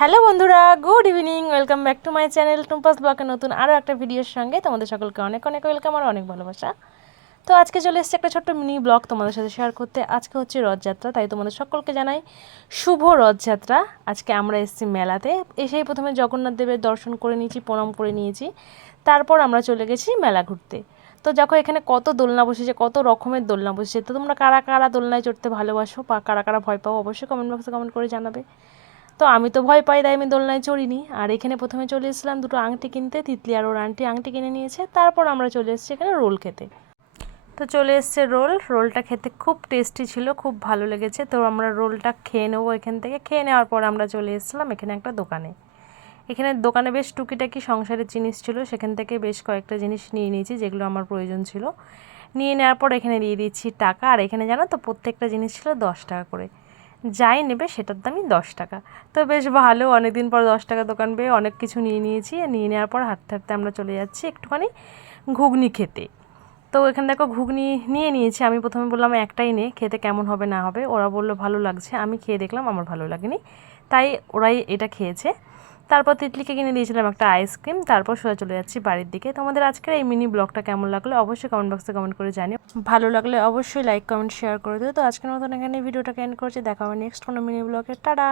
Hello বন্ধুরা, good evening, welcome back to my channel Tumpa's ব্লকের নতুন আরও একটা ভিডিওর সঙ্গে। তোমাদের সকলকে অনেক অনেক ওয়েলকাম আর অনেক ভালোবাসা। তো আজকে চলে এসেছে একটা ছোট্ট মিনি ব্লগ তোমাদের সাথে শেয়ার করতে। আজকে হচ্ছে রথযাত্রা, তাই তোমাদের সকলকে জানাই শুভ রথযাত্রা। আজকে আমরা এসেছি মেলাতে। এসেই প্রথমে জগন্নাথ দেবের দর্শন করে নিয়েছি, প্রণাম করে নিয়েছি। তারপর আমরা চলে গেছি মেলা ঘুরতে। তো দেখো এখানে কত দোলনা বসেছে, কত রকমের দোলনা বসেছে। তো তোমরা কারা কারা দোলনায় চড়তে ভালোবাসো বা কারা কারা ভয় পাও অবশ্যই কমেন্ট বক্সে কমেন্ট করে জানাবে। তো আমি তো ভয় পাই, তাই আমি দোলনায় চড়িনি। আর এখানে প্রথমে চলে এসেছিলাম দুটো আংটি কিনতে, তিতলি আর ওর আংটি। আংটি কিনে নিয়েছে, তারপর আমরা চলে এসেছি এখানে রোল খেতে। তো চলে এসছে রোল। রোলটা খেতে খুব টেস্টি ছিল, খুব ভালো লেগেছে। তো আমরা রোলটা খেয়ে নেব এখান থেকে। খেয়ে নেওয়ার পর আমরা চলে এসেছিলাম এখানে একটা দোকানে। এখানে দোকানে বেশ টুকিটাকি সংসারের জিনিস ছিল, সেখান থেকে বেশ কয়েকটা জিনিস নিয়ে নিয়েছি যেগুলো আমার প্রয়োজন ছিল। নিয়ে নেওয়ার পর এখানে দিয়ে দিচ্ছি টাকা। আর এখানে জানো তো, প্রত্যেকটা জিনিস ছিল দশ টাকা করে। যাই নেবে সেটার দামই দশ টাকা। তো বেশ ভালো অনেক দিন পর দশ টাকা দোকান পেয়ে অনেক কিছু নিয়ে নিয়েছি। আর নিয়ে নেওয়ার পর হাঁটতে হাঁটতে আমরা চলে যাচ্ছি একটুখানি ঘুগনি খেতে। তো এখানে দেখো ঘুগনি নিয়ে নিয়েছি। আমি প্রথমে বললাম একটাই নে, খেতে কেমন হবে না হবে। ওরা বলল ভালো লাগছে। আমি খেয়ে দেখলাম, আমার ভালো লাগেনি। তাই ওরাই এটা খেয়েছে। তারপর তিতলিকে কিনে দিয়েছিলাম একটা আইসক্রিম তারপর সোজা চলে যাচ্ছি বাড়ির দিকে। তোমাদের আজকের এই মিনি ব্লগটা কেমন লাগল অবশ্যই কমেন্ট বক্সে কমেন্ট করে জানিও। ভালো লাগলে অবশ্যই লাইক কমেন্ট শেয়ার করে দিও। তো আজকের মতন এখানে ভিডিওটাকে এন্ড করছি। দেখা হবে নেক্সট কোনো মিনি ব্লগে টাটা!